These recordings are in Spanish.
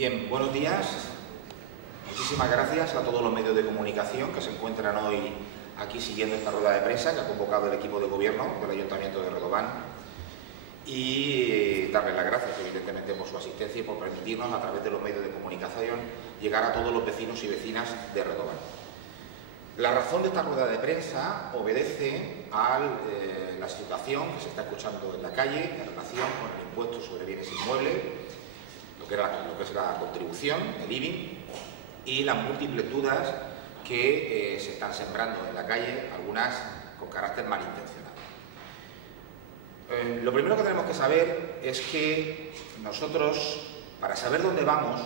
Bien, buenos días. Muchísimas gracias a todos los medios de comunicación que se encuentran hoy aquí siguiendo esta rueda de prensa que ha convocado el equipo de gobierno del Ayuntamiento de Redován y darles las gracias evidentemente por su asistencia y por permitirnos a través de los medios de comunicación llegar a todos los vecinos y vecinas de Redován. La razón de esta rueda de prensa obedece a la situación que se está escuchando en la calle en relación con el impuesto sobre bienes inmuebles, lo que es la contribución, el IBI, y las múltiples dudas que se están sembrando en la calle, algunas con carácter malintencionado. Lo primero que tenemos que saber es que nosotros, para saber dónde vamos,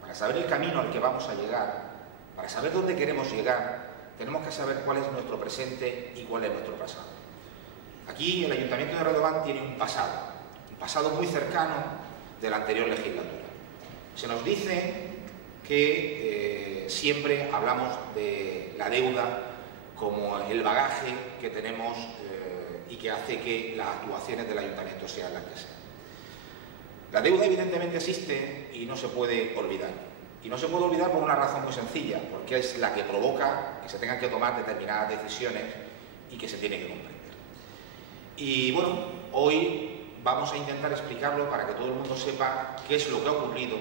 para saber el camino al que vamos a llegar, para saber dónde queremos llegar, tenemos que saber cuál es nuestro presente y cuál es nuestro pasado. Aquí el Ayuntamiento de Redován tiene un pasado muy cercano de la anterior legislatura. Se nos dice que siempre hablamos de la deuda como el bagaje que tenemos y que hace que las actuaciones del Ayuntamiento sean las que sean. La deuda evidentemente existe y no se puede olvidar. Y no se puede olvidar por una razón muy sencilla, porque es la que provoca que se tengan que tomar determinadas decisiones y que se tienen que comprender. Y bueno, hoy vamos a intentar explicarlo para que todo el mundo sepa qué es lo que ha ocurrido,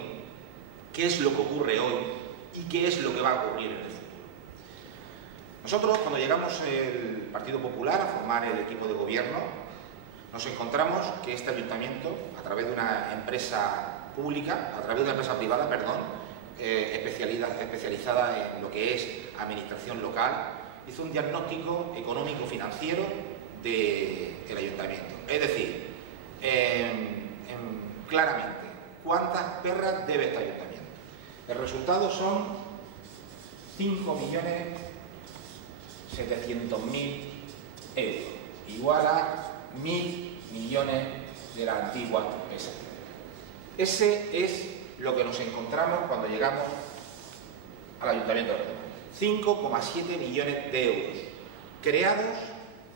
qué es lo que ocurre hoy y qué es lo que va a ocurrir en el futuro. Nosotros, cuando llegamos el Partido Popular a formar el equipo de gobierno, nos encontramos que este ayuntamiento, a través de una empresa pública, a través de una empresa privada, especializada en lo que es administración local, hizo un diagnóstico económico-financiero del ayuntamiento. Es decir, claramente, ¿cuántas perras debe este ayuntamiento? El resultado son 5.700.000 euros, igual a 1.000 millones de la antigua pesetas. Ese es lo que nos encontramos cuando llegamos al Ayuntamiento de Redován. 5,7 millones de euros, creados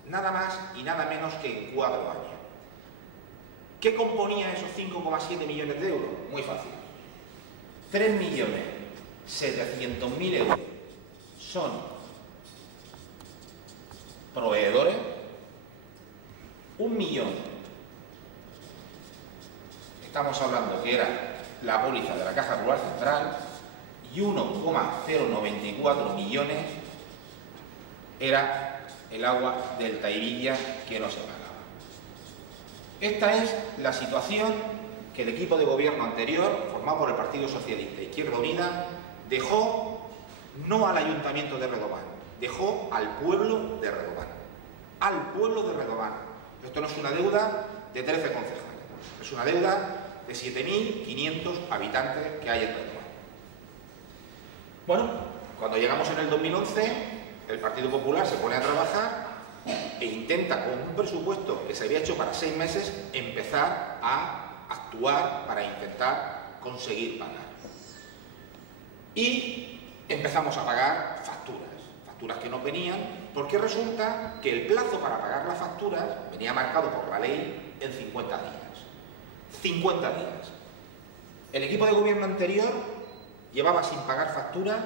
nada más y nada menos que en 4 años. ¿Qué componía esos 5,7 millones de euros? Muy fácil. 3.700.000 euros son proveedores, 1 millón, estamos hablando que era la póliza de la Caja Rural Central, y 1,094 millones era el agua del Tairilla que no se pagaba. Esta es la situación que el equipo de gobierno anterior, formado por el Partido Socialista e Izquierda Unida, dejó no al Ayuntamiento de Redován, dejó al pueblo de Redován. Al pueblo de Redován. Esto no es una deuda de 13 concejales, es una deuda de 7.500 habitantes que hay en Redován. Bueno, cuando llegamos en el 2011, el Partido Popular se pone a trabajar e intenta, con un presupuesto que se había hecho para 6 meses, empezar a actuar para intentar conseguir pagar. Y empezamos a pagar facturas que nos venían, porque resulta que el plazo para pagar las facturas venía marcado por la ley en 50 días. 50 días. El equipo de gobierno anterior llevaba sin pagar factura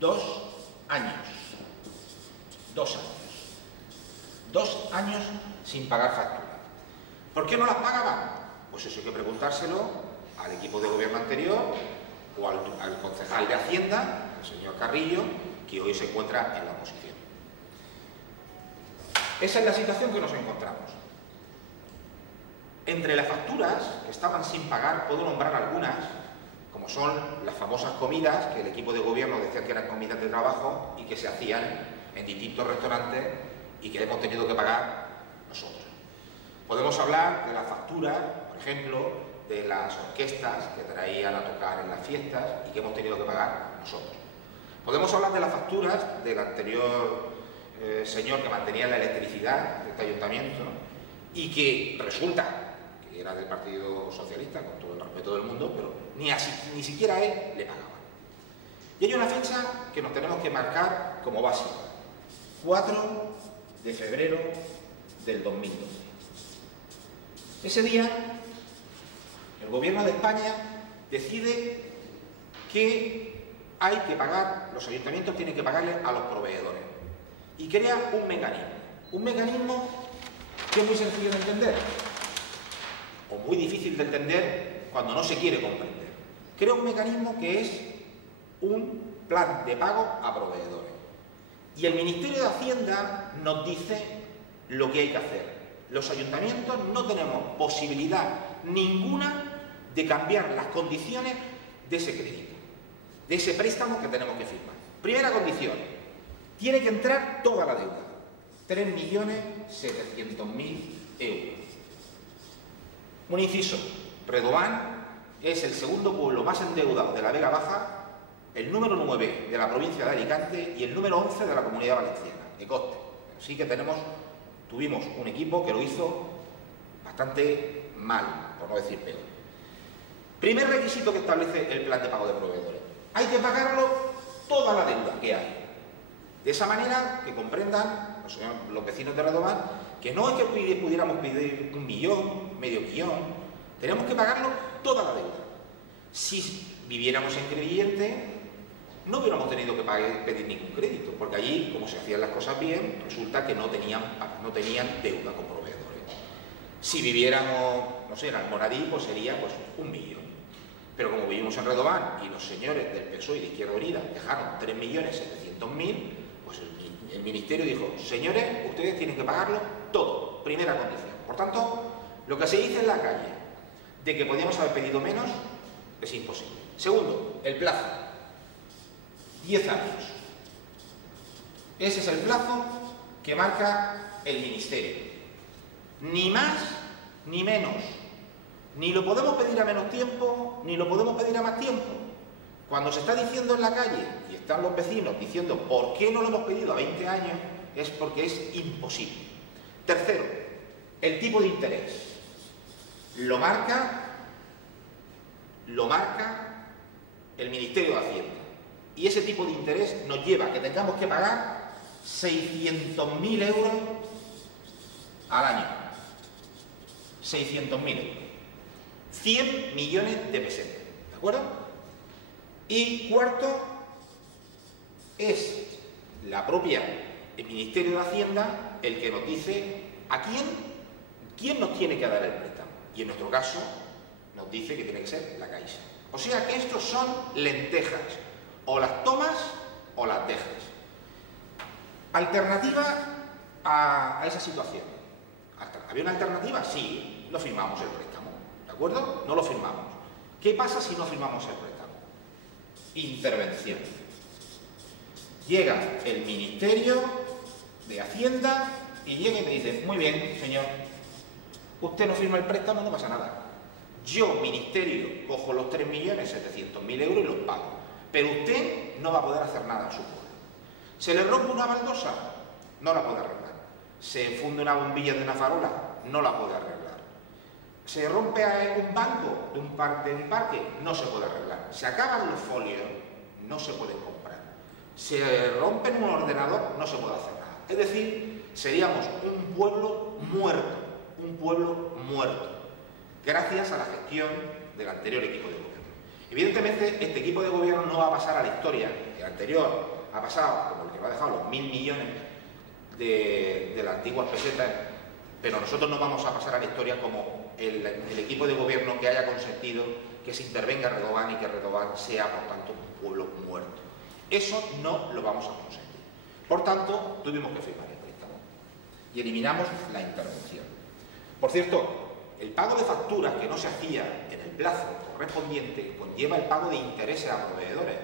2 años. 2 años. 2 años sin pagar factura. ¿Por qué no las pagaban? Pues eso hay que preguntárselo al equipo de gobierno anterior o al concejal de Hacienda, el señor Carrillo, que hoy se encuentra en la oposición. Esa es la situación que nos encontramos. Entre las facturas que estaban sin pagar, puedo nombrar algunas, como son las famosas comidas, que el equipo de gobierno decía que eran comidas de trabajo y que se hacían en distintos restaurantes y que hemos tenido que pagar nosotros. Podemos hablar de la factura, por ejemplo, de las orquestas que traían a tocar en las fiestas y que hemos tenido que pagar nosotros. Podemos hablar de las facturas del anterior señor que mantenía la electricidad de este ayuntamiento y que resulta que era del Partido Socialista, con todo el respeto del mundo, pero ni siquiera a él le pagaban. Y hay una fecha que nos tenemos que marcar como básica: 4 de febrero del 2012. Ese día, el Gobierno de España decide que hay que pagar, los ayuntamientos tienen que pagarle a los proveedores y crea un mecanismo que es muy sencillo de entender o muy difícil de entender cuando no se quiere comprender. Crea un mecanismo que es un plan de pago a proveedores y el Ministerio de Hacienda nos dice lo que hay que hacer. Los ayuntamientos no tenemos posibilidad ninguna de cambiar las condiciones de ese crédito, de ese préstamo que tenemos que firmar. Primera condición, tiene que entrar toda la deuda, 3.700.000 euros. Un inciso, Redován es el segundo pueblo más endeudado de la Vega Baja, el número 9 de la provincia de Alicante y el número 11 de la Comunidad Valenciana, de coste. Así que tuvimos un equipo que lo hizo bastante mal, por no decir peor. Primer requisito que establece el plan de pago de proveedores. Hay que pagarlo toda la deuda que hay. De esa manera que comprendan los vecinos de Redován que no es que pudiéramos pedir 1 millón, medio millón, tenemos que pagarlo toda la deuda. Si viviéramos en Crevillente, no hubiéramos tenido que pedir ningún crédito, porque allí, como se hacían las cosas bien, resulta que no tenían deuda con proveedores. Si viviéramos, no sé, en Almoradí, pues sería 1 millón. Pero como vivimos en Redován y los señores del PSOE y de Izquierda Unida dejaron 3.700.000, pues el Ministerio dijo, señores, ustedes tienen que pagarlo todo, primera condición. Por tanto, lo que se dice en la calle de que podíamos haber pedido menos es imposible. Segundo, el plazo. 10 años. Ese es el plazo que marca el Ministerio. Ni más ni menos. Ni lo podemos pedir a menos tiempo, ni lo podemos pedir a más tiempo. Cuando se está diciendo en la calle, y están los vecinos diciendo ¿por qué no lo hemos pedido a 20 años? Es porque es imposible. Tercero, el tipo de interés. Lo marca el Ministerio de Hacienda. Y ese tipo de interés nos lleva a que tengamos que pagar 600.000 euros al año. 600.000 euros. 100 millones de pesetas. ¿De acuerdo? Y cuarto, es el Ministerio de Hacienda el que nos dice a quién nos tiene que dar el préstamo. Y en nuestro caso, nos dice que tiene que ser la Caixa. O sea que estos son lentejas. O las tomas o las dejas. Alternativa a esa situación. ¿Había una alternativa? Sí, no firmamos el préstamo. ¿De acuerdo? No lo firmamos. ¿Qué pasa si no firmamos el préstamo? Intervención. Llega el Ministerio de Hacienda y llega y me dice, muy bien, señor, usted no firma el préstamo, no pasa nada. Yo, Ministerio, cojo los 3.700.000 euros y los pago. Pero usted no va a poder hacer nada en su pueblo. ¿Se le rompe una baldosa? No la puede arreglar. ¿Se funde una bombilla de una farola? No la puede arreglar. ¿Se rompe un banco de un parque? No se puede arreglar. ¿Se acaban los folios? No se pueden comprar. ¿Se rompen un ordenador? No se puede hacer nada. Es decir, seríamos un pueblo muerto, gracias a la gestión del anterior equipo de gobierno. Evidentemente, este equipo de gobierno no va a pasar a la historia. El anterior ha pasado como el que va a dejar los 1.000 millones de las antiguas pesetas, pero nosotros no vamos a pasar a la historia como el equipo de gobierno que haya consentido que se intervenga Redován y que Redován sea, por tanto, un pueblo muerto. Eso no lo vamos a consentir. Por tanto, tuvimos que firmar el préstamo y eliminamos la intervención. Por cierto, el pago de facturas que no se hacía en el plazo correspondiente conlleva el pago de intereses a proveedores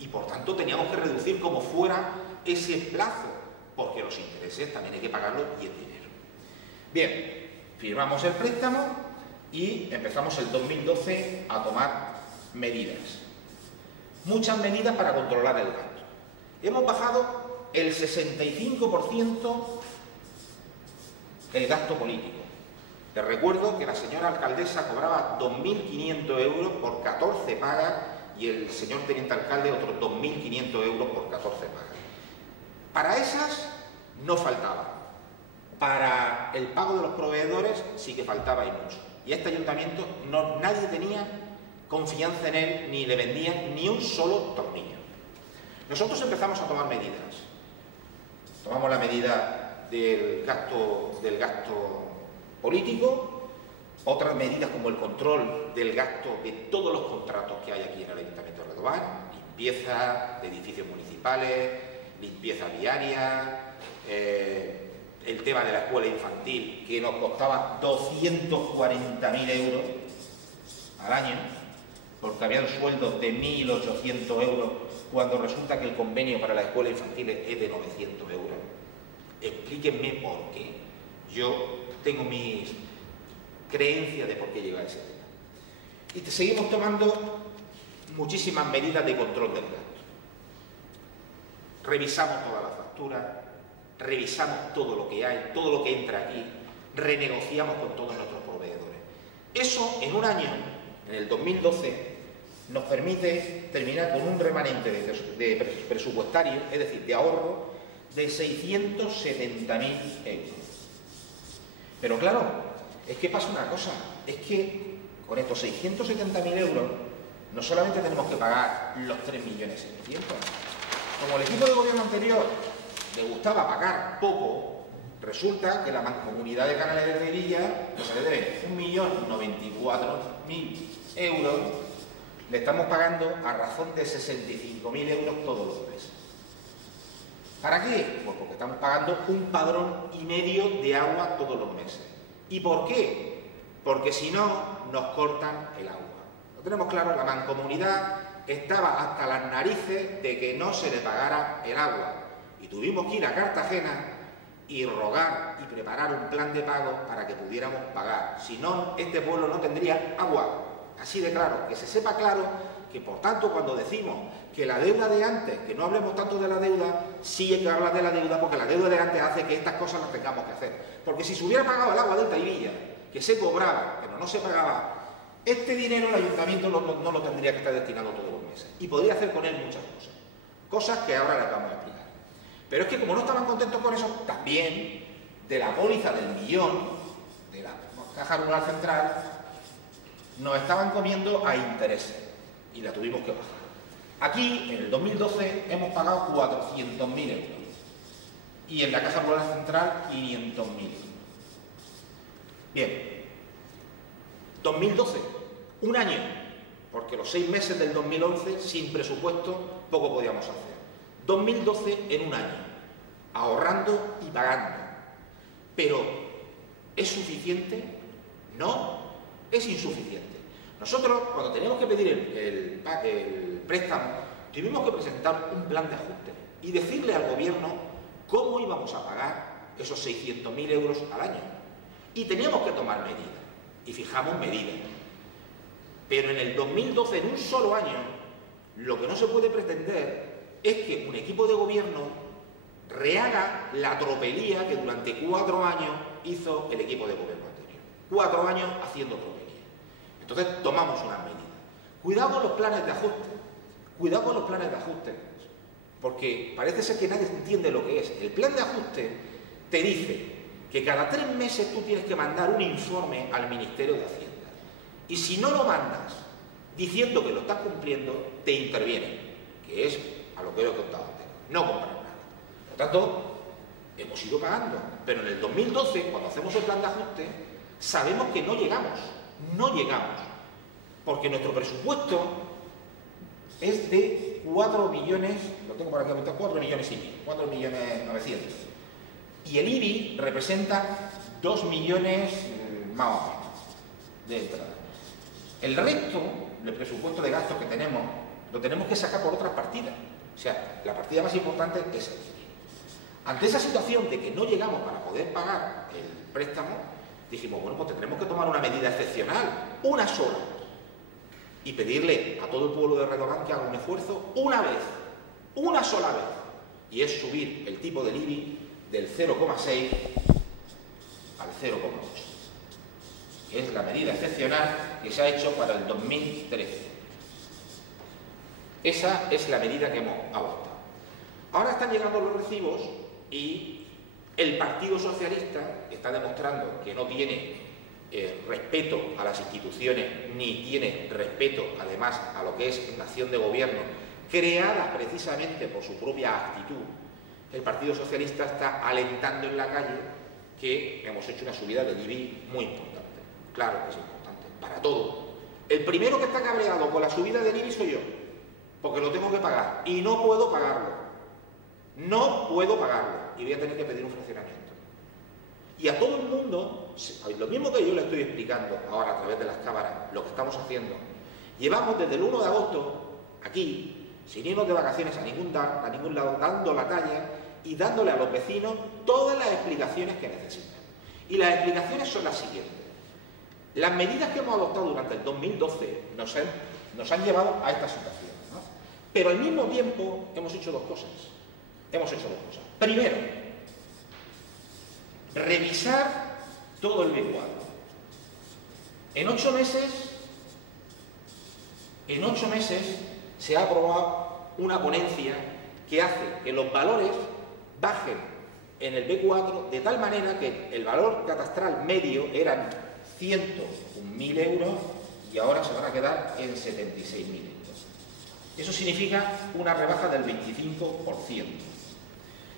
y por tanto teníamos que reducir como fuera ese plazo, porque los intereses también hay que pagarlos y es dinero. Bien, firmamos el préstamo y empezamos el 2012 a tomar medidas. Muchas medidas para controlar el gasto. Hemos bajado el 65% el gasto político. Les recuerdo que la señora alcaldesa cobraba 2.500 euros por 14 pagas y el señor teniente alcalde otros 2.500 euros por 14 pagas. Para esas no faltaba. Para el pago de los proveedores sí que faltaba y mucho. Y este ayuntamiento nadie tenía confianza en él ni le vendían ni un solo tornillo. Nosotros empezamos a tomar medidas. Tomamos la medida del gasto político, otras medidas como el control del gasto de todos los contratos que hay aquí en el Ayuntamiento de Redován, limpieza de edificios municipales, limpieza viaria, el tema de la escuela infantil, que nos costaba 240.000 euros al año, porque habían sueldos de 1.800 euros, cuando resulta que el convenio para la escuela infantil es de 900 euros. Explíquenme por qué. Yo tengo mis creencias de por qué llega a ese tema. Y seguimos tomando muchísimas medidas de control del gasto. Revisamos todas las facturas, revisamos todo lo que hay, todo lo que entra aquí, renegociamos con todos nuestros proveedores. Eso en un año, en el 2012, nos permite terminar con un remanente de presupuestario, es decir, de ahorro, de 670.000 euros. Pero claro, es que pasa una cosa, es que con estos 670.000 euros no solamente tenemos que pagar los 3.600.000. Como el equipo de gobierno anterior le gustaba pagar poco, resulta que la Mancomunidad de Canales de Revilla pues, se le debe 1.094.000 euros, le estamos pagando a razón de 65.000 euros todos los meses. ¿Para qué? Pues porque estamos pagando 1,5 padrón de agua todos los meses. ¿Y por qué? Porque si no, nos cortan el agua. Lo tenemos claro, la Mancomunidad estaba hasta las narices de que no se le pagara el agua. Y tuvimos que ir a Cartagena y rogar y preparar un plan de pago para que pudiéramos pagar. Si no, este pueblo no tendría agua. Así de claro, que se sepa claro que, por tanto, cuando decimos que la deuda de antes, que no hablemos tanto de la deuda, sí hay que hablar de la deuda, porque la deuda de antes hace que estas cosas las tengamos que hacer. Porque si se hubiera pagado el agua del Tairilla, que se cobraba, pero no se pagaba, este dinero el ayuntamiento no lo tendría que estar destinado todos los meses. Y podría hacer con él muchas cosas. Cosas que ahora les vamos a explicar. Pero es que como no estaban contentos con eso, también de la póliza del millón, de la Caja Rural Central, nos estaban comiendo a intereses y la tuvimos que bajar. Aquí, en el 2012, hemos pagado 400.000 euros y en la Caja Rural Central 500.000 euros. Bien, 2012, un año, porque los 6 meses del 2011, sin presupuesto, poco podíamos hacer. 2012 en un año, ahorrando y pagando. Pero, ¿es suficiente? No, es insuficiente. Nosotros, cuando teníamos que pedir el préstamo, tuvimos que presentar un plan de ajuste y decirle al gobierno cómo íbamos a pagar esos 600.000 euros al año. Y teníamos que tomar medidas, y fijamos medidas. Pero en el 2012, en un solo año, lo que no se puede pretender es que un equipo de gobierno rehaga la tropelía que durante 4 años hizo el equipo de gobierno anterior. 4 años haciendo tropelía. Entonces tomamos unas medidas. Cuidado con los planes de ajuste. Cuidado con los planes de ajuste. Porque parece ser que nadie entiende lo que es. El plan de ajuste te dice que cada 3 meses tú tienes que mandar un informe al Ministerio de Hacienda. Y si no lo mandas diciendo que lo estás cumpliendo, te intervienen. Que es a lo que he contado antes. No comprar nada. Por lo tanto, hemos ido pagando. Pero en el 2012, cuando hacemos el plan de ajuste, sabemos que no llegamos. No llegamos, porque nuestro presupuesto es de 4 millones, lo tengo por aquí apuntado, 4 millones y medio, 4.900.000. Y el IBI representa 2 millones más o menos de entrada. El resto del presupuesto de gastos que tenemos, lo tenemos que sacar por otras partidas. O sea, la partida más importante es el IBI. Ante esa situación de que no llegamos para poder pagar el préstamo, dijimos, bueno, pues tendremos que tomar una medida excepcional, una sola, y pedirle a todo el pueblo de Redován que haga un esfuerzo una vez, una sola vez, y es subir el tipo del IBI del 0,6 al 0,8, que es la medida excepcional que se ha hecho para el 2013. Esa es la medida que hemos adoptado. Ahora están llegando los recibos y el Partido Socialista está demostrando que no tiene respeto a las instituciones ni tiene respeto, además, a lo que es una acción de gobierno creada precisamente por su propia actitud, el Partido Socialista está alentando en la calle que hemos hecho una subida del IBI muy importante. Claro que es importante, para todo. El primero que está cabreado con la subida del IBI soy yo, porque lo tengo que pagar y no puedo pagarlo. No puedo pagarlo y voy a tener que pedir un fraccionamiento. Y a todo el mundo, lo mismo que yo le estoy explicando ahora a través de las cámaras, lo que estamos haciendo, llevamos desde el 1 de agosto aquí, sin irnos de vacaciones a ningún lado, dando la talla y dándole a los vecinos todas las explicaciones que necesitan. Y las explicaciones son las siguientes. Las medidas que hemos adoptado durante el 2012 nos han llevado a esta situación, ¿no? Pero al mismo tiempo hemos hecho dos cosas. Primero, revisar todo el B4. En 8 meses se ha aprobado una ponencia que hace que los valores bajen en el B4 de tal manera que el valor catastral medio eran 101.000 euros y ahora se van a quedar en 76.000 euros. Eso significa una rebaja del 25%.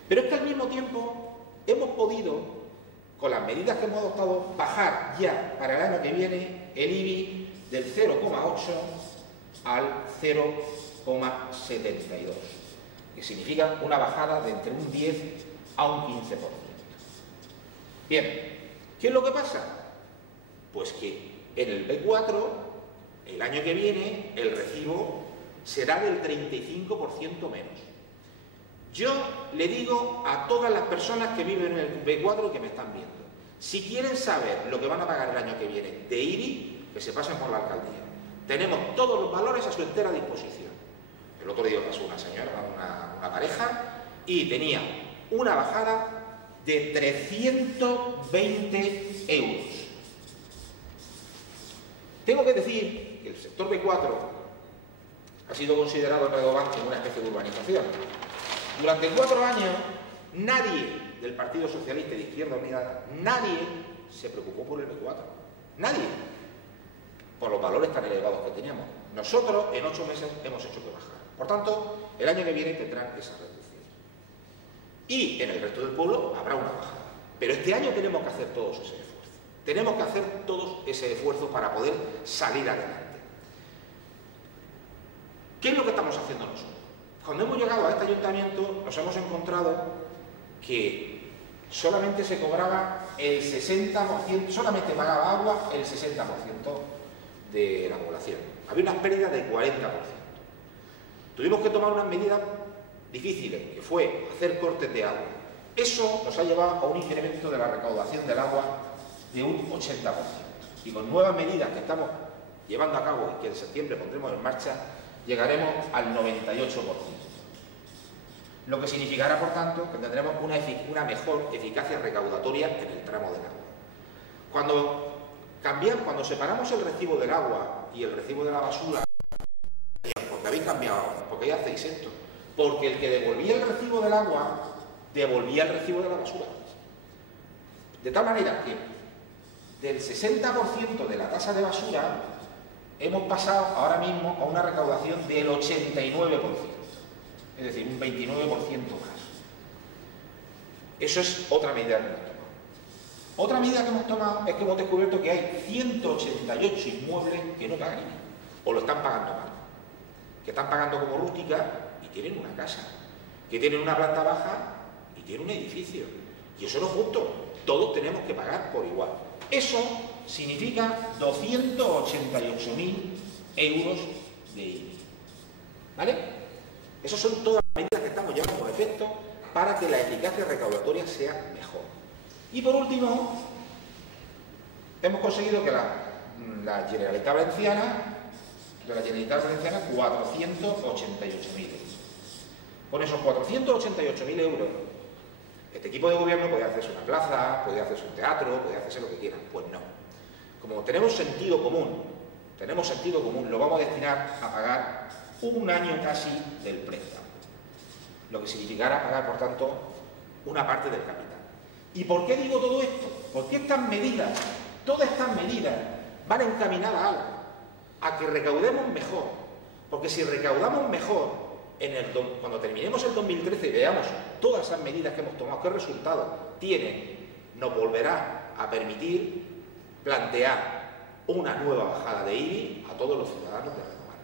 Pero es que al mismo tiempo hemos podido, con las medidas que hemos adoptado, bajar ya para el año que viene el IBI del 0,8 al 0,72, que significa una bajada de entre un 10 a un 15%. Bien, ¿qué es lo que pasa? Pues que en el B4, el año que viene, el recibo será del 35% menos. Yo le digo a todas las personas que viven en el B4 y que me están viendo, si quieren saber lo que van a pagar el año que viene de IBI, que se pasen por la alcaldía. Tenemos todos los valores a su entera disposición. El otro día pasó una señora, una pareja, y tenía una bajada de 320 euros. Tengo que decir que el sector B4 ha sido considerado en Redobán como una especie de urbanización. Durante 4 años, nadie del Partido Socialista de Izquierda Unida, nadie se preocupó por el B4. Nadie. Por los valores tan elevados que teníamos. Nosotros en 8 meses hemos hecho que bajar. Por tanto, el año que viene tendrán esa reducción. Y en el resto del pueblo habrá una bajada. Pero este año tenemos que hacer todos ese esfuerzo. Tenemos que hacer todos ese esfuerzo para poder salir adelante. ¿Qué es lo que estamos haciendo nosotros? Cuando hemos llegado a este ayuntamiento nos hemos encontrado que solamente se cobraba el 60%, solamente pagaba agua el 60% de la población. Había unas pérdidas del 40%. Tuvimos que tomar unas medidas difíciles, que fue hacer cortes de agua. Eso nos ha llevado a un incremento de la recaudación del agua de un 80%. Y con nuevas medidas que estamos llevando a cabo y que en septiembre pondremos en marcha, llegaremos al 98%. Lo que significará, por tanto, que tendremos una mejor eficacia recaudatoria en el tramo del agua. Cuando separamos el recibo del agua y el recibo de la basura, porque habéis cambiado, porque ya hacéis esto, porque el que devolvía el recibo del agua, devolvía el recibo de la basura. De tal manera que del 60% de la tasa de basura, hemos pasado ahora mismo a una recaudación del 89%, es decir, un 29% más. Eso es otra medida que hemos tomado. Otra medida que hemos tomado es que hemos descubierto que hay 188 inmuebles que no pagan IBI, o lo están pagando mal, que están pagando como rústica y tienen una casa, que tienen una planta baja y tienen un edificio. Y eso no es justo, todos tenemos que pagar por igual. Eso significa 288.000 euros de IBI. ¿Vale? Esas son todas las medidas que estamos llevando a efecto para que la eficacia recaudatoria sea mejor. Y por último, hemos conseguido que la Generalitat Valenciana, 488.000 euros. Con esos 488.000 euros, este equipo de gobierno puede hacerse una plaza, puede hacerse un teatro, puede hacerse lo que quiera. Pues no. Como tenemos sentido común, lo vamos a destinar a pagar un año casi del préstamo. Lo que significará pagar, por tanto, una parte del capital. ¿Y por qué digo todo esto? Porque estas medidas, todas estas medidas van encaminadas a algo, a que recaudemos mejor, porque si recaudamos mejor, cuando terminemos el 2013 y veamos todas esas medidas que hemos tomado, qué resultados tienen, nos volverá a permitir plantear una nueva bajada de IBI a todos los ciudadanos de Redován.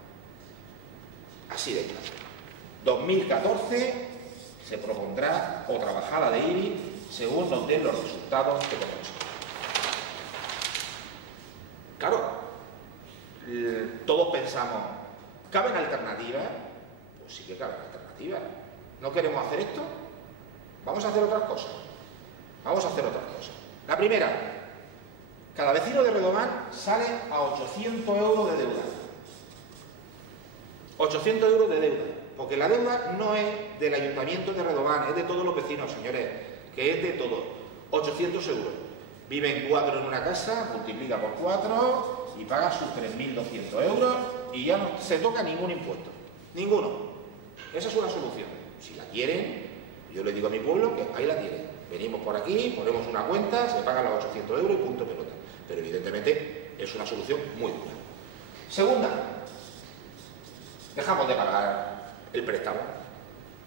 Así de claro. 2014 se propondrá otra bajada de IBI según nos den los resultados que tenemos. Claro, todos pensamos, ¿caben alternativas? Pues sí que caben alternativas. ¿No queremos hacer esto? Vamos a hacer otras cosas. Vamos a hacer otras cosas. La primera, cada vecino de Redován sale a 800 euros de deuda. 800 euros de deuda. Porque la deuda no es del Ayuntamiento de Redován, es de todos los vecinos, señores, que es de todos. 800 euros. Viven 4 en una casa, multiplica por 4 y paga sus 3.200 euros y ya no se toca ningún impuesto. Ninguno. Esa es una solución. Si la quieren, yo le digo a mi pueblo que ahí la tienen. Venimos por aquí, ponemos una cuenta, se pagan los 800 euros y punto pelota. Pero evidentemente es una solución muy dura. Segunda, dejamos de pagar el préstamo.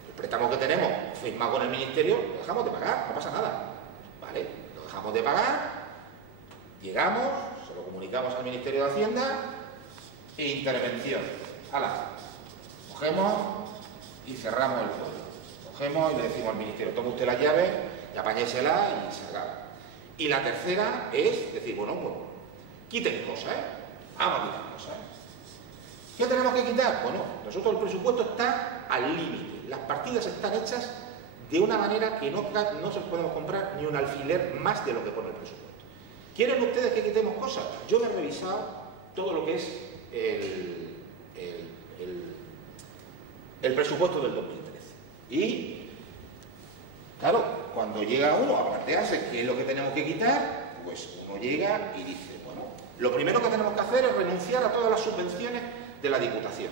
El préstamo que tenemos firmado con el Ministerio, lo dejamos de pagar, no pasa nada. ¿Vale? Lo dejamos de pagar, llegamos, se lo comunicamos al Ministerio de Hacienda e intervención. ¡Hala! Cogemos y cerramos el pueblo. Cogemos y le decimos al Ministerio, tome usted las llaves, y apáñesela y se acaba. Y la tercera es decir, bueno, quiten cosas, vamos a quitar cosas. ¿Qué tenemos que quitar? Bueno, nosotros el presupuesto está al límite. Las partidas están hechas de una manera que no se podemos comprar ni un alfiler más de lo que pone el presupuesto. ¿Quieren ustedes que quitemos cosas? Yo me he revisado todo lo que es el presupuesto del 2013. Y, claro, cuando llega uno a plantearse qué es lo que tenemos que quitar, pues uno llega y dice, bueno, lo primero que tenemos que hacer es renunciar a todas las subvenciones de la Diputación.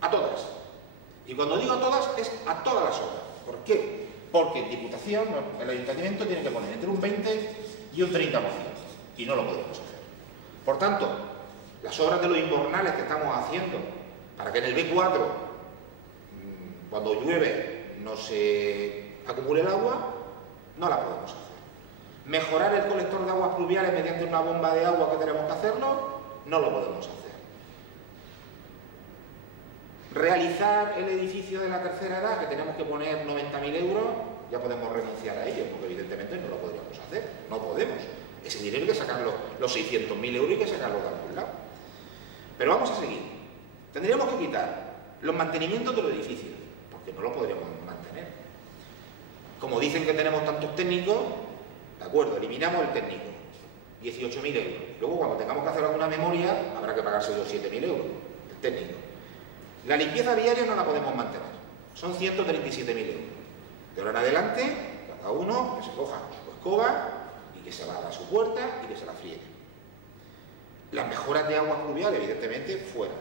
A todas. Y cuando digo a todas, es a todas las obras. ¿Por qué? Porque en Diputación, el Ayuntamiento tiene que poner entre un 20 y un 30%. Y no lo podemos hacer. Por tanto, las obras de los invernales que estamos haciendo para que en el B4, cuando llueve, no se acumule el agua, no la podemos hacer. Mejorar el colector de aguas pluviales mediante una bomba de agua que tenemos que hacerlo, no lo podemos hacer. Realizar el edificio de la tercera edad, que tenemos que poner 90.000 euros, ya podemos renunciar a ello, porque evidentemente no lo podríamos hacer, no podemos. Ese dinero hay que sacarlo, los 600.000 euros hay que sacarlo de algún lado. Pero vamos a seguir. Tendríamos que quitar los mantenimientos de los edificios, porque no lo podríamos mantener. Como dicen que tenemos tantos técnicos, de acuerdo, eliminamos el técnico, 18.000 euros. Luego, cuando tengamos que hacer alguna memoria, habrá que pagarse los 7.000 euros, el técnico. La limpieza viaria no la podemos mantener, son 137.000 euros. De ahora en adelante, cada uno que se coja su escoba y que se la a su puerta y que se la friegue. Las mejoras de aguas pluviales, evidentemente, fuera.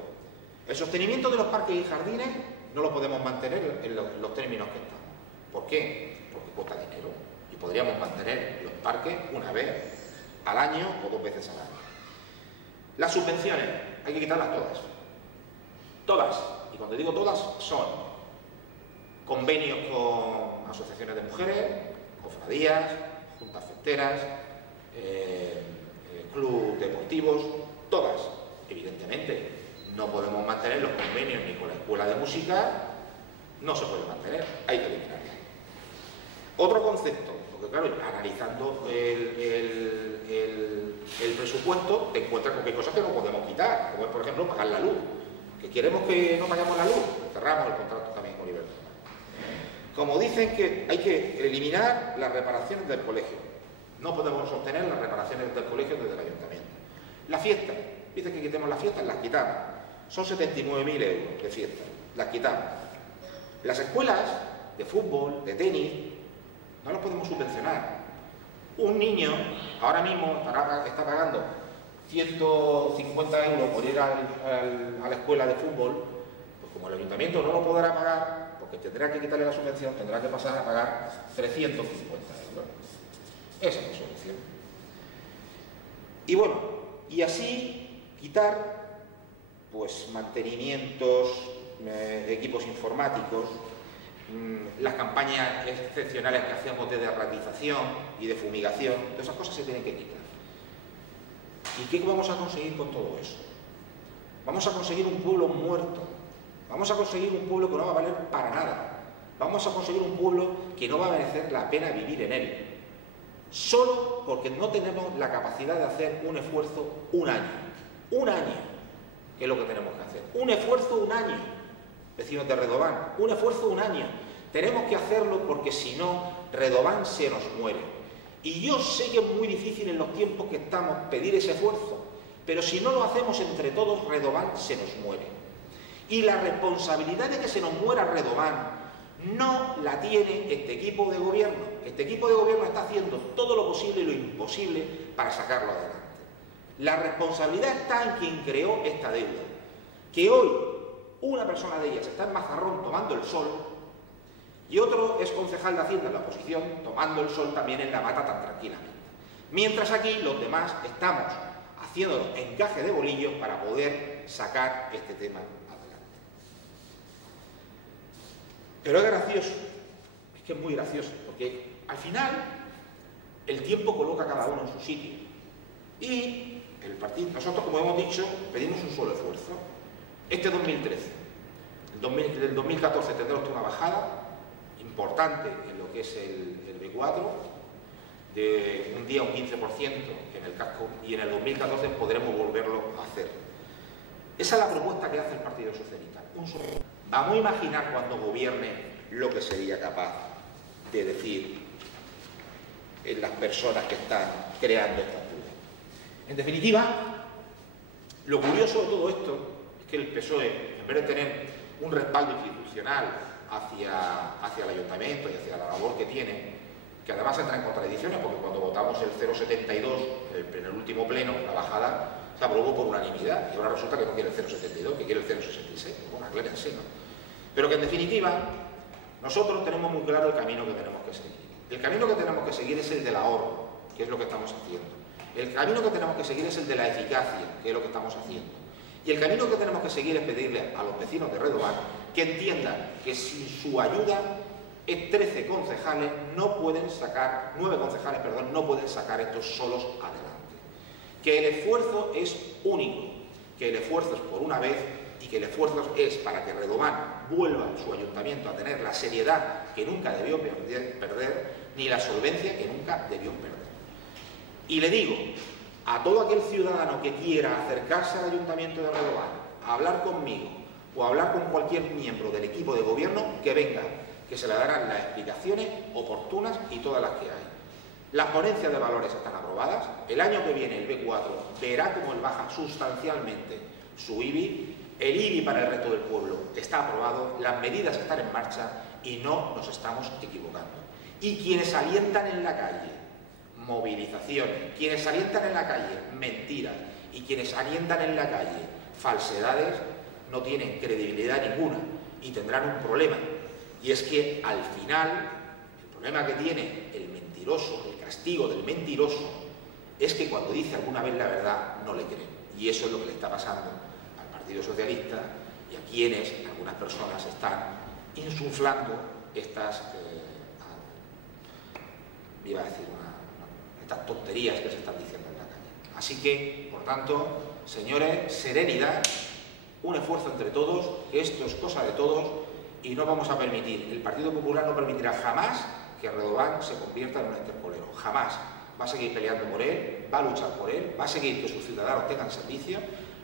El sostenimiento de los parques y jardines no lo podemos mantener en los términos que estamos. ¿Por qué? Porque cuesta dinero y podríamos mantener los parques una vez al año o 2 veces al año. Las subvenciones, hay que quitarlas todas. Todas, y cuando digo todas, son convenios con asociaciones de mujeres, cofradías, juntas festeras, clubes deportivos, todas. Evidentemente, no podemos mantener los convenios ni con la escuela de música, no se puede mantener, hay que eliminarla. Otro concepto, porque claro, analizando el presupuesto, te encuentras con que hay cosas que no podemos quitar, como es, por ejemplo, pagar la luz. ¿Que queremos que no pagamos la luz? Cerramos el contrato también con Iberdrola. Como dicen que hay que eliminar las reparaciones del colegio. No podemos sostener las reparaciones del colegio desde el ayuntamiento. Las fiestas. Dicen que quitemos las fiestas, las quitamos. Son 79.000 euros de fiestas. Las quitamos. Las escuelas de fútbol, de tenis, no las podemos subvencionar. Un niño ahora mismo está pagando 150 euros por ir a la escuela de fútbol, pues como el ayuntamiento no lo podrá pagar, porque tendrá que quitarle la subvención, tendrá que pasar a pagar 350 euros. Esa es la solución. Y bueno, y así quitar pues mantenimientos, equipos informáticos, las campañas excepcionales que hacíamos de derratización y de fumigación, todas esas cosas se tienen que quitar. ¿Y qué vamos a conseguir con todo eso? Vamos a conseguir un pueblo muerto, vamos a conseguir un pueblo que no va a valer para nada, vamos a conseguir un pueblo que no va a merecer la pena vivir en él, solo porque no tenemos la capacidad de hacer un esfuerzo un año, que es lo que tenemos que hacer, un esfuerzo un año, vecinos de Redován, un esfuerzo un año, tenemos que hacerlo porque si no, Redován se nos muere. Y yo sé que es muy difícil en los tiempos que estamos pedir ese esfuerzo, pero si no lo hacemos entre todos, Redován se nos muere. Y la responsabilidad de que se nos muera Redován no la tiene este equipo de gobierno. Este equipo de gobierno está haciendo todo lo posible y lo imposible para sacarlo adelante. La responsabilidad está en quien creó esta deuda. Que hoy una persona de ellas está en Mazarrón tomando el sol y otro es concejal de Hacienda en la oposición tomando el sol también en la mata tan tranquilamente. Mientras aquí los demás estamos haciendo encaje de bolillos para poder sacar este tema adelante. Pero es gracioso, es que es muy gracioso, porque al final el tiempo coloca a cada uno en su sitio y el partido, nosotros como hemos dicho, pedimos un solo esfuerzo. Este 2013, el 2014 tendremos una bajada importante en lo que es el B4, de un día un 15% en el casco, y en el 2014 podremos volverlo a hacer. Esa es la propuesta que hace el Partido Socialista. Vamos a imaginar cuando gobierne lo que sería capaz de decir en las personas que están creando esta duda. En definitiva, lo curioso de todo esto es que el PSOE, en vez de tener un respaldo institucional hacia el ayuntamiento y hacia la labor que tiene, que además entra en contradicciones, porque cuando votamos el 0,72 en el último pleno, la bajada se aprobó por unanimidad, y ahora resulta que no quiere el 0,72, que quiere el 0,66, bueno, aclárense, ¿no? Pero que en definitiva, nosotros tenemos muy claro el camino que tenemos que seguir. El camino que tenemos que seguir es el del ahorro, que es lo que estamos haciendo. El camino que tenemos que seguir es el de la eficacia, que es lo que estamos haciendo. Y el camino que tenemos que seguir es pedirle a los vecinos de Redován que entiendan que sin su ayuda 13 concejales no pueden sacar, 9 concejales, perdón, no pueden sacar estos solos adelante. Que el esfuerzo es único, que el esfuerzo es por una vez y que el esfuerzo es para que Redován vuelva su ayuntamiento a tener la seriedad que nunca debió perder, ni la solvencia que nunca debió perder. Y le digo a todo aquel ciudadano que quiera acercarse al ayuntamiento de Redován a hablar conmigo o a hablar con cualquier miembro del equipo de gobierno, que venga, que se le darán las explicaciones oportunas y todas las que hay. Las ponencias de valores están aprobadas, el año que viene el B4 verá cómo él baja sustancialmente su IBI, el IBI para el resto del pueblo está aprobado, las medidas están en marcha y no nos estamos equivocando. Y quienes alientan en la calle movilizaciones, quienes alientan en la calle mentiras y quienes alientan en la calle falsedades no tienen credibilidad ninguna y tendrán un problema. Y es que al final el problema que tiene el mentiroso, el castigo del mentiroso, es que cuando dice alguna vez la verdad no le creen. Y eso es lo que le está pasando al Partido Socialista y a quienes, algunas personas, están insuflando estas, iba a decir estas tonterías que se están diciendo en la calle. Así que, por tanto, señores, serenidad, un esfuerzo entre todos, que esto es cosa de todos y no vamos a permitir, el Partido Popular no permitirá jamás que Redován se convierta en un estercolero, jamás. Va a seguir peleando por él, va a luchar por él, va a seguir que sus ciudadanos tengan servicio,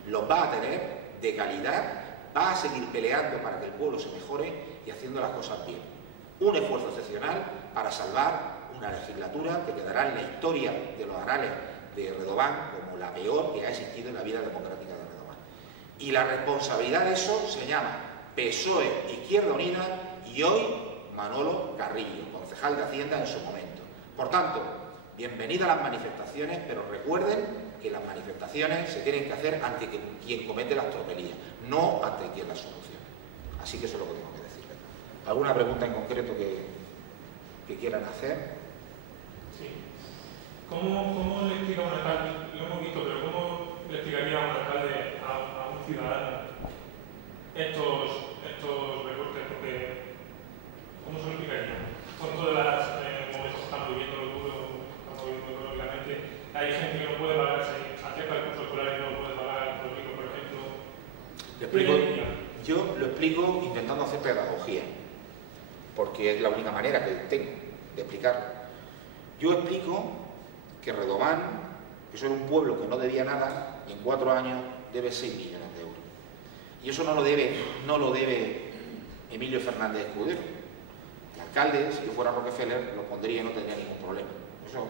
los va a tener de calidad, va a seguir peleando para que el pueblo se mejore y haciendo las cosas bien. Un esfuerzo excepcional para salvar una legislatura que quedará en la historia de los anales de Redován como la peor que ha existido en la vida democrática de Redován. Y la responsabilidad de eso se llama PSOE, Izquierda Unida y hoy Manolo Carrillo, concejal de Hacienda en su momento. Por tanto, bienvenida a las manifestaciones, pero recuerden que las manifestaciones se tienen que hacer ante quien comete las tropelías, no ante quien las soluciona. Así que eso es lo que tengo que decirles. ¿Alguna pregunta en concreto que quieran hacer? Sí. ¿Cómo el estilo monetario? Lo hemos visto estos recortes, porque ¿cómo se lo explicaría? Con todos los momentos que estamos viviendo, lo duro que estamos viviendo económicamente, hay gente que no puede pagarse, acerca del curso escolar y no lo puede pagar, los ricos, por ejemplo. Yo lo explico intentando hacer pedagogía, porque es la única manera que tengo de explicarlo. Yo explico que Redován, eso era un pueblo que no debía nada, y en 4 años debe 6 millones de euros. Y eso no lo debe Emilio Fernández Escudero. El alcalde, si yo fuera Rockefeller, lo pondría y no tendría ningún problema. Eso,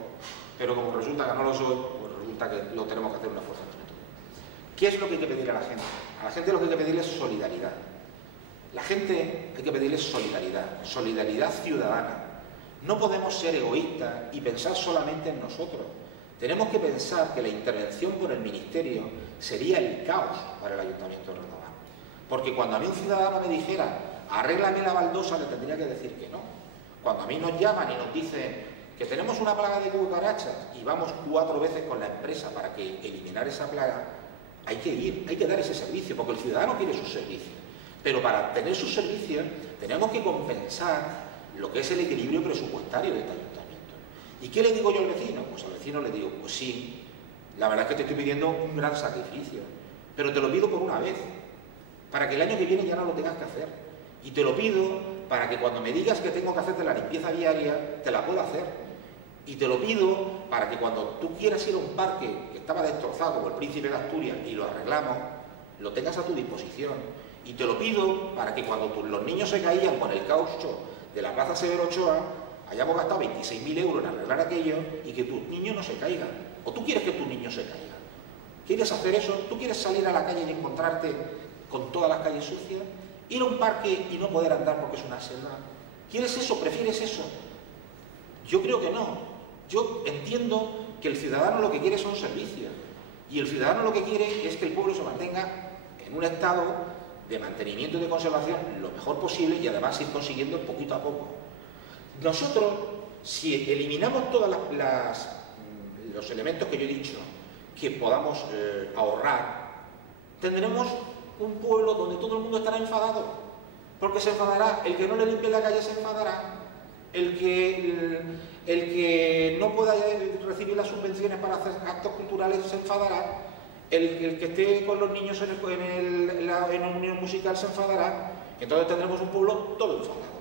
pero como resulta que no lo soy, pues resulta que lo tenemos que hacer una fuerza entre todos. ¿Qué es lo que hay que pedir a la gente? A la gente lo que hay que pedirle es solidaridad. La gente hay que pedirle solidaridad, solidaridad ciudadana. No podemos ser egoístas y pensar solamente en nosotros. Tenemos que pensar que la intervención por el Ministerio sería el caos para el Ayuntamiento de Redován. Porque cuando a mí un ciudadano me dijera, arréglame la baldosa, le tendría que decir que no. Cuando a mí nos llaman y nos dicen que tenemos una plaga de cucarachas y vamos 4 veces con la empresa para que eliminar esa plaga, hay que ir, hay que dar ese servicio, porque el ciudadano quiere sus servicios. Pero para tener sus servicios tenemos que compensar lo que es el equilibrio presupuestario de este ayuntamiento. ¿Y qué le digo yo al vecino? Pues al vecino le digo, pues sí, la verdad es que te estoy pidiendo un gran sacrificio, pero te lo pido por una vez, para que el año que viene ya no lo tengas que hacer. Y te lo pido para que cuando me digas que tengo que hacerte la limpieza diaria, te la pueda hacer. Y te lo pido para que cuando tú quieras ir a un parque que estaba destrozado, como el Príncipe de Asturias, y lo arreglamos, lo tengas a tu disposición. Y te lo pido para que cuando los niños se caían con el caucho de la Plaza Severo Ochoa, hayamos gastado 26.000 euros en arreglar aquello y que tus niños no se caigan. ¿O tú quieres que tus niños se caigan? ¿Quieres hacer eso? ¿Tú quieres salir a la calle y encontrarte con todas las calles sucias? ¿Ir a un parque y no poder andar porque es una selva? ¿Quieres eso? ¿Prefieres eso? Yo creo que no. Yo entiendo que el ciudadano lo que quiere son servicios. Y el ciudadano lo que quiere es que el pueblo se mantenga en un estado de mantenimiento y de conservación lo mejor posible y además ir consiguiendo poquito a poco. Nosotros, si eliminamos todos los elementos que yo he dicho que podamos ahorrar, tendremos un pueblo donde todo el mundo estará enfadado, porque se enfadará, el que no le limpie la calle se enfadará, el que no pueda recibir las subvenciones para hacer actos culturales se enfadará, el que esté con los niños en la unión musical se enfadará. Entonces tendremos un pueblo todo enfadado.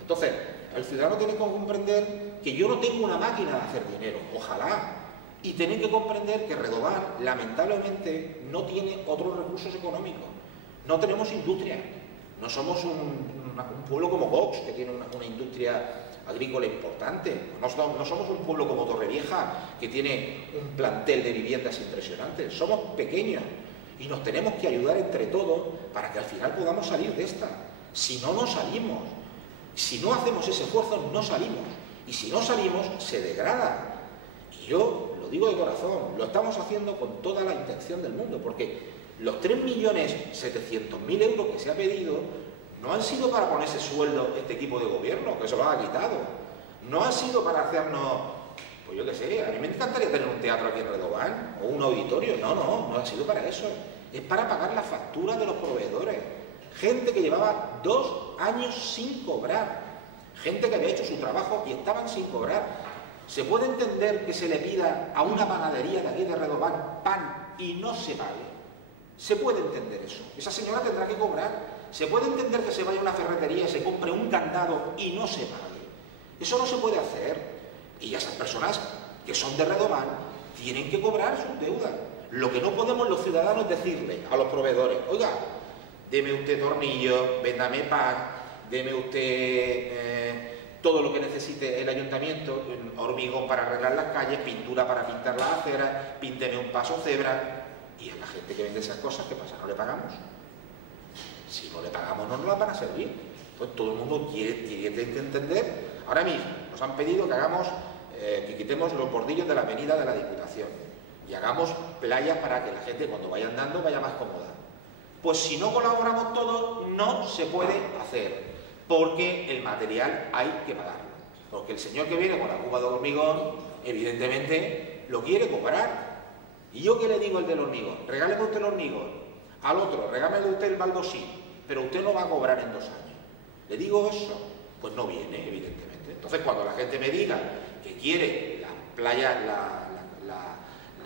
Entonces, el ciudadano tiene que comprender que yo no tengo una máquina de hacer dinero, ojalá, y tiene que comprender que Redován, lamentablemente, no tiene otros recursos económicos. No tenemos industria. No somos un pueblo como Vox, que tiene una industria agrícola importante. No somos un pueblo como Torrevieja, que tiene un plantel de viviendas impresionante. Somos pequeños y nos tenemos que ayudar entre todos para que al final podamos salir de esta. Si no, no salimos. Si no hacemos ese esfuerzo, no salimos. Y si no salimos, se degrada. Y yo lo digo de corazón, lo estamos haciendo con toda la intención del mundo, porque los 3.700.000 euros que se ha pedido no han sido para ponerse sueldo este equipo de gobierno, que se lo ha quitado. No ha sido para hacernos, pues yo qué sé, a mí me encantaría tener un teatro aquí en Redován, o un auditorio. No ha sido para eso. Es para pagar la factura de los proveedores. Gente que llevaba 2 años sin cobrar. Gente que había hecho su trabajo y estaban sin cobrar. ¿Se puede entender que se le pida a una panadería de aquí de Redován pan y no se pague? Se puede entender eso. Esa señora tendrá que cobrar. Se puede entender que se vaya a una ferretería y se compre un candado y no se pague. Eso no se puede hacer. Y esas personas que son de Redován tienen que cobrar sus deudas. Lo que no podemos los ciudadanos decirle a los proveedores, oiga, deme usted tornillo, véndame pan, deme usted todo lo que necesite el ayuntamiento, hormigón para arreglar las calles, pintura para pintar las aceras, pínteme un paso cebra. Y a la gente que vende esas cosas, ¿qué pasa? ¿No le pagamos? Si no le pagamos, no nos las van a servir. Pues todo el mundo tiene que entender. Ahora mismo nos han pedido que hagamos, que quitemos los bordillos de la avenida de la Diputación y hagamos playas para que la gente cuando vaya andando vaya más cómoda. Pues si no colaboramos todos, no se puede hacer, porque el material hay que pagarlo. Porque el señor que viene con la cuba de hormigón, evidentemente, lo quiere cobrar. ¿Y yo qué le digo al del hormigón? Regáleme usted el hormigón. Al otro, regáleme usted el baldosín. pero usted no va a cobrar en 2 años. Le digo eso, pues no viene, evidentemente. Entonces, cuando la gente me diga que quiere las playas,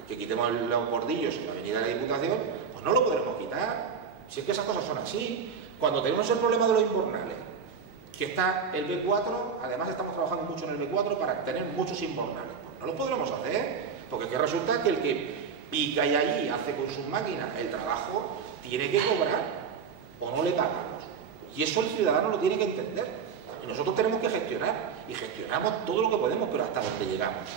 que quitemos los bordillos en la avenida de la Diputación, pues no lo podremos quitar. Si es que esas cosas son así. Cuando tenemos el problema de los invernales, que está el B4, además estamos trabajando mucho en el B4 para tener muchos invernales, pues no lo podremos hacer, porque es que resulta que el que pica y allí hace con sus máquinas el trabajo tiene que cobrar o no le pagamos. Y eso el ciudadano lo tiene que entender. Y nosotros tenemos que gestionar, y gestionamos todo lo que podemos, pero hasta donde llegamos.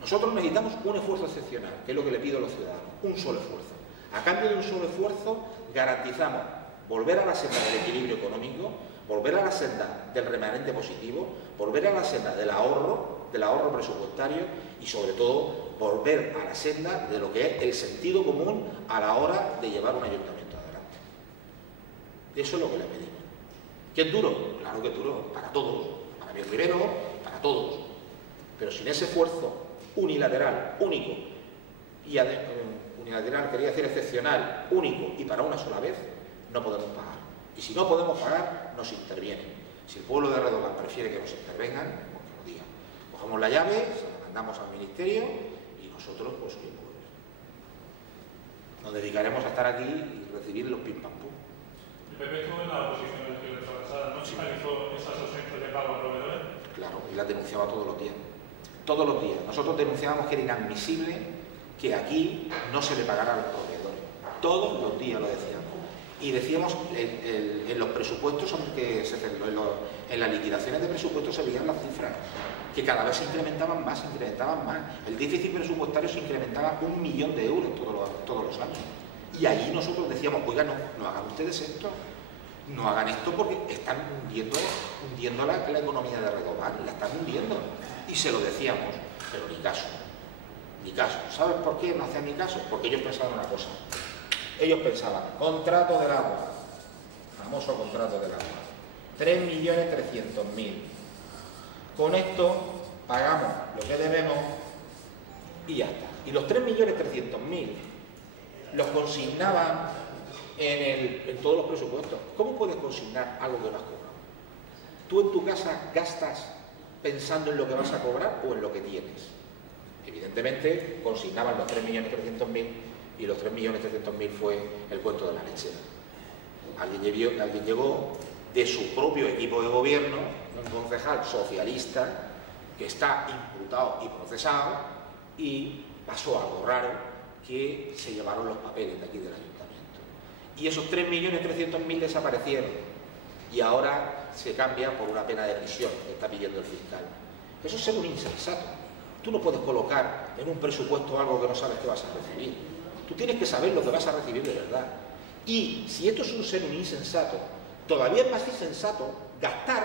Nosotros necesitamos un esfuerzo excepcional, que es lo que le pido a los ciudadanos, un solo esfuerzo. A cambio de un solo esfuerzo, garantizamos volver a la senda del equilibrio económico, volver a la senda del remanente positivo, volver a la senda del ahorro presupuestario y, sobre todo, volver a la senda de lo que es el sentido común a la hora de llevar un ayuntamiento adelante. Eso es lo que le pedimos. ¿Que es duro? Claro que es duro, para todos, para Miguel Rivero, para todos. Pero sin ese esfuerzo unilateral, único, y unilateral quería decir excepcional, único y para una sola vez, no podemos pagar. Y si no podemos pagar, nos intervienen. Si el pueblo de Redován prefiere que nos intervengan, pues que nos digan. Cogemos la llave, se la mandamos al ministerio y nosotros, pues, nos dedicaremos a estar aquí y recibir los pim pam pum. ¿El PP estuvo en la oposición en la legislatura pasada? ¿No finalizó esas ausencias de pago a proveedores? Claro, y las denunciaba todos los días. Todos los días. Nosotros denunciábamos que era inadmisible que aquí no se le pagara a los proveedores. Todos los días lo decíamos. Y decíamos, en los presupuestos, en las liquidaciones de presupuestos se veían las cifras, que cada vez se incrementaban más. El déficit presupuestario se incrementaba 1 millón de euros todos los años. Y ahí nosotros decíamos, oiga, no hagan ustedes esto. No hagan esto porque están hundiendo la economía de Redován, la están hundiendo. Y se lo decíamos, pero ni caso. Ni caso. ¿Sabes por qué no hacían ni caso? Porque ellos pensaban una cosa. Ellos pensaban, contrato del agua, famoso contrato del agua, 3.300.000. Con esto pagamos lo que debemos y ya está. Y los 3.300.000 los consignaban en todos los presupuestos. ¿Cómo puedes consignar algo que no has cobrado? ¿Tú en tu casa gastas pensando en lo que vas a cobrar o en lo que tienes? Evidentemente consignaban los 3.300.000 y los 3.300.000 fue el cuento de la lechera. Alguien llegó de su propio equipo de gobierno, un concejal socialista que está imputado y procesado, y pasó algo raro, que se llevaron los papeles de aquí del ayuntamiento. Y esos 3.300.000 desaparecieron y ahora se cambia por una pena de prisión que está pidiendo el fiscal. Eso es ser un insensato. Tú no puedes colocar en un presupuesto algo que no sabes que vas a recibir. Tú tienes que saber lo que vas a recibir de verdad. Y si esto es un ser un insensato, todavía es más insensato gastar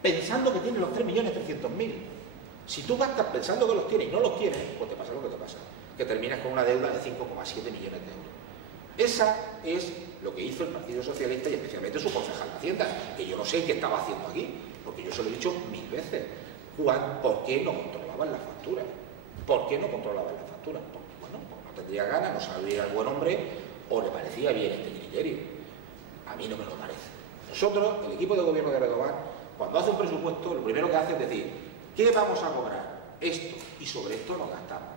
pensando que tienes los 3.300.000. Si tú gastas pensando que los tienes y no los tienes, pues te pasa lo que te pasa, que terminas con una deuda de 5,7 millones de euros. Esa es lo que hizo el Partido Socialista y especialmente su concejal de Hacienda, que yo no sé qué estaba haciendo aquí, porque yo se lo he dicho 1000 veces. ¿Por qué no controlaban las facturas? ¿Por qué no controlaban las facturas? Porque, bueno, pues no tendría ganas, no sabía el buen hombre, o le parecía bien este criterio. A mí no me lo parece. Nosotros, el equipo de gobierno de Redován, cuando hace un presupuesto, lo primero que hace es decir, ¿qué vamos a cobrar? Esto, y sobre esto nos gastamos.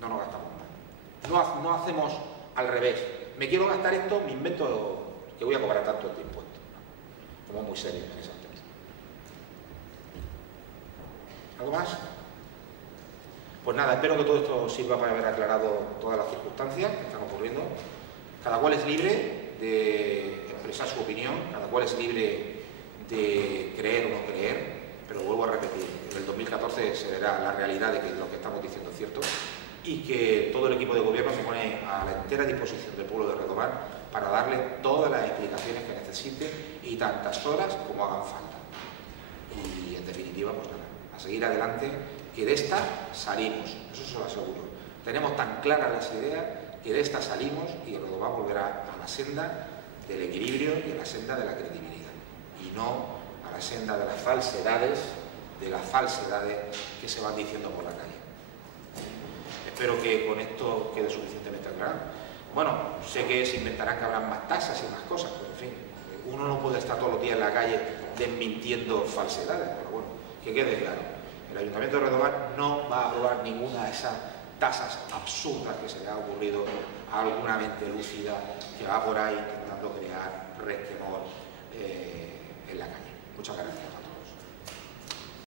No nos gastamos más. No hacemos al revés. Me quiero gastar esto, me invento que voy a cobrar tanto de impuestos. Como muy serio en ese aspecto. ¿Algo más? Pues nada, espero que todo esto sirva para haber aclarado todas las circunstancias que están ocurriendo. Cada cual es libre de expresar su opinión, cada cual es libre de creer o no creer, pero vuelvo a repetir, en el 2014 se verá la realidad de que lo que estamos diciendo es cierto y que todo el equipo de gobierno se pone a la entera disposición del pueblo de Redován para darle todas las explicaciones que necesite y tantas horas como hagan falta. Y en definitiva, pues nada, a seguir adelante, que de esta salimos, eso se lo aseguro. Tenemos tan claras las ideas que de esta salimos y Redován volverá a la senda del equilibrio y a la senda de la credibilidad y no a la senda de las falsedades que se van diciendo por la calle. Espero que con esto quede suficientemente claro. Bueno, sé que se inventarán que habrán más tasas y más cosas, pero en fin, uno no puede estar todos los días en la calle desmintiendo falsedades, pero bueno, que quede claro, el Ayuntamiento de Redován no va a aprobar ninguna de esas tasas absurdas que se le ha ocurrido a alguna mente lúcida que va por ahí intentando crear resquemor en la calle. Muchas gracias.